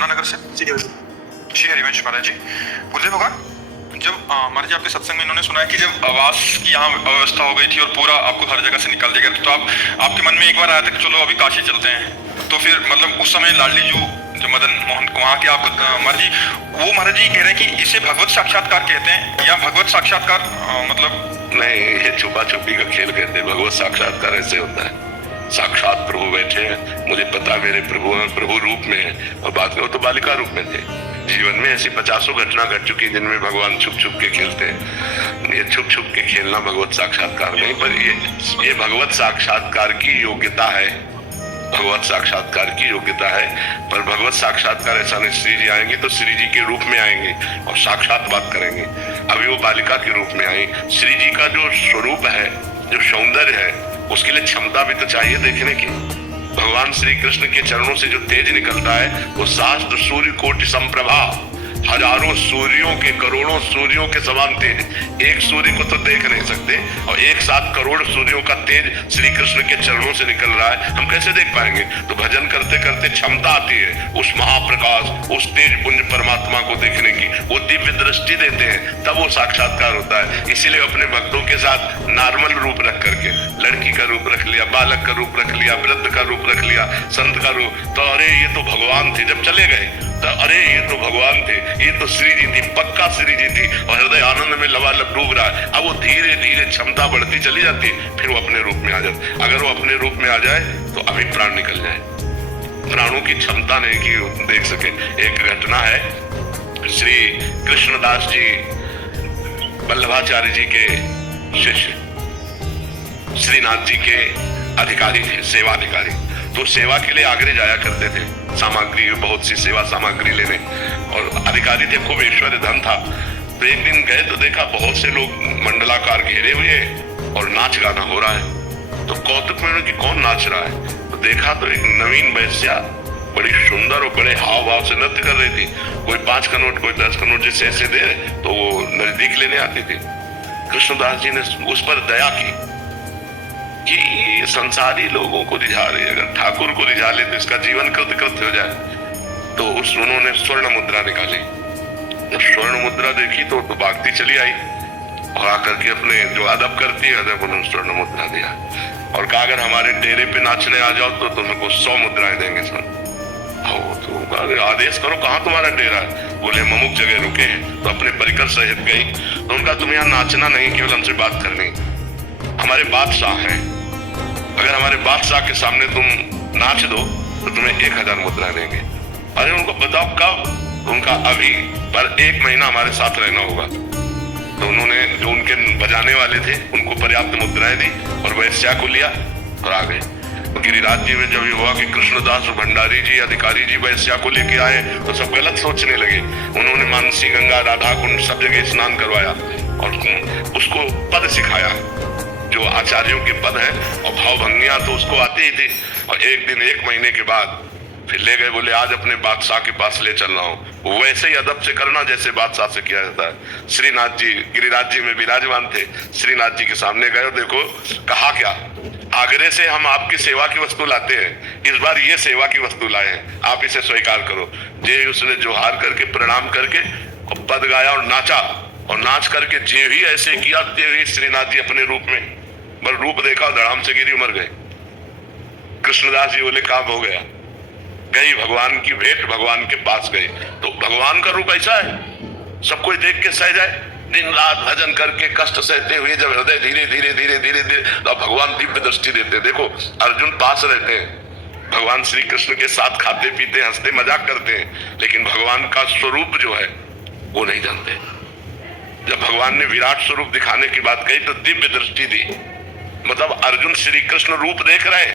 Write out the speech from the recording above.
यमुनानगर से। जी हरिवंश महाराज जी। गुरुदेव भगवान, जब महाराज जी आपके सत्संग में इन्होंने सुना है कि जब आवास की यहाँ व्यवस्था हो गई थी और पूरा आपको हर जगह से निकाल दिया गया, तो आपके मन में एक बार आया था कि चलो अभी काशी चलते हैं। तो फिर मतलब उस समय लाडली जो मदन मोहन वहाँ के आपको महाराज जी, वो महाराज जी कह रहे हैं कि इसे भगवत साक्षात्कार कहते हैं या भगवत साक्षात्कार मतलब नहीं, ये छुपा छुपी का खेल कहते हैं। भगवत साक्षात्कार ऐसे होता है, साक्षात प्रभु बैठे हैं, मुझे पता मेरे प्रभु प्रभु रूप में है, और बात में वो तो बालिका रूप में थे। जीवन में ऐसी 50 घटना घट चुकी जिनमें भगवान छुप छुप के खेलते हैं। ये छुप छुप के खेलना भगवत साक्षात्कार नहीं, पर ये भगवत साक्षात्कार की योग्यता है, भगवत साक्षात्कार की योग्यता है। पर भगवत साक्षात्कार ऐसा नहीं, श्री जी आएंगे तो श्री जी के रूप में आएंगे और साक्षात बात करेंगे। अभी वो बालिका के रूप में आई। श्री जी का जो स्वरूप है, जो सौंदर्य है, उसके लिए क्षमता भी तो चाहिए देखने की। भगवान श्री कृष्ण के चरणों से जो तेज निकलता है वो शास्त्र सूर्य कोटि संप्रभा, हजारों सूर्यों के, करोड़ों सूर्यों के समान तेज। एक सूर्य को तो देख नहीं सकते और एक साथ करोड़ सूर्यों का तेज श्री कृष्ण के चरणों से निकल रहा है, हम कैसे देख पाएंगे? तो भजन करते करते क्षमता आती है उस महाप्रकाश, उस तेज पुंज परमात्मा को देखने की। वो दिव्य दृष्टि देते हैं, तब वो साक्षात्कार होता है। इसीलिए अपने भक्तों के साथ नॉर्मल रूप रख करके, लड़की का रूप रख लिया, बालक का रूप रख लिया, वृद्ध का रूप रख लिया, संत का रूप, तो अरे ये तो भगवान थे। जब चले गए तो अरे ये तो भगवान थे, ये तो श्री जी थी, पक्का श्री जी थी, और हृदय आनंद में लबालब डूब रहा है। अब वो धीरे धीरे क्षमता बढ़ती चली जाती है, फिर वो अपने रूप में आ जाते। अगर वो अपने रूप में आ जाए तो अभी प्राण निकल जाए, प्राणों की क्षमता नहीं कि देख सके। एक घटना है, श्री कृष्णदास जी वल्लभाचार्य जी के शिष्य श्रीनाथ जी के अधिकारी थे, सेवा अधिकारी। तो सेवा के लिए आगरे जाया करते थे, सामग्री, बहुत सी सेवा सामग्री लेने, और अधिकारी थे, खूब ऐश्वर्य धन था। तो एक दिन गए तो देखा बहुत से लोग मंडलाकार घेरे हुए और नाच गाना हो रहा है। तो कौतुक में कि कौन नाच रहा है, तो देखा तो एक नवीन वैश्या बड़ी सुंदर और बड़े हाव भाव से नृत्य कर रही थी। कोई 5 का नोट, कोई 10 का नोट जैसे ऐसे दे तो वो नजदीक लेने आती थी। कृष्णदास जी ने उस पर दया की कि ये संसारी लोगों को रिझा रही है, अगर ठाकुर को रिझा ले तो इसका जीवन कृत हो जाए। तो उन्होंने स्वर्ण मुद्रा निकाली। जब स्वर्ण मुद्रा देखी तो भागती चली आई और आकर के अपने जो अदब करती है, अदब उन्होंने स्वर्ण मुद्रा दिया और कहा अगर हमारे डेरे पे नाचने आ जाओ तो तुमको 100 मुद्राएं देंगे सर। तो आदेश करो, कहाँ तुम्हारा डेरा है? बोले हम अमुक जगह रुके हैं। तो अपने परिकर सहित गई। तो उनका तुम्हें यहाँ नाचना नहीं, केवल हमसे बात करनी। हमारे बादशाह हैं, अगर हमारे बादशाह के सामने तुम नाच दो तो तुम्हें 1000 मुद्रा देंगे। अरे उनको बताओ कब? उनका अभी, पर 1 महीना हमारे साथ रहना होगा। तो उन्होंने जो उनके बजाने वाले थे उनको पर्याप्त मुद्राएं दी और वैश्या को लिया और आ गए। तो गिरिराज जी में जब ये हुआ कि कृष्णदास भंडारी जी अधिकारी जी वैश्या को लेके आए तो सब गलत सोचने लगे। उन्होंने मानसी गंगा, राधा कुंड सब जगह स्नान करवाया और उसको पद सिखाया जो आचार्यों के पद है, और भावभंगियां तो उसको आती ही थी। और एक दिन 1 महीने के बाद फिर ले गए, बोले आज अपने बादशाह के पास ले चल रहा हूँ। वैसे ही अदब से करना जैसे बादशाह से किया जाता है। श्रीनाथ जी गिरिराज जी में विराजमान थे, श्रीनाथ जी के सामने गए और देखो कहा क्या, आगरे से हम आपकी सेवा की वस्तु लाते हैं, इस बार ये सेवा की वस्तु लाए हैं, आप इसे स्वीकार करो। जे उसने जोहार करके प्रणाम करके और पद गाया और नाचा, और नाच करके जे भी ऐसे किया ते श्रीनाथ जी अपने रूप में, पर रूप देखा और धड़ाम से गिरी, मर गए। कृष्णदास जी बोले काम हो गया, गई भगवान की भेंट, भगवान के पास गए। तो भगवान का रूप ऐसा है, सब कोई देख के सह जाए। दिन रात भजन करके कष्ट सहते हुए जब हृदय धीरे धीरे धीरे धीरे धीरे तो भगवान दिव्य दृष्टि देते। देखो अर्जुन पास रहते हैं, भगवान श्री कृष्ण के साथ खाते पीते हंसते मजाक करते हैं, लेकिन भगवान का स्वरूप जो है वो नहीं जानते। जब भगवान ने विराट स्वरूप दिखाने की बात कही तो दिव्य दृष्टि दी, मतलब अर्जुन श्री कृष्ण रूप देख रहे हैं।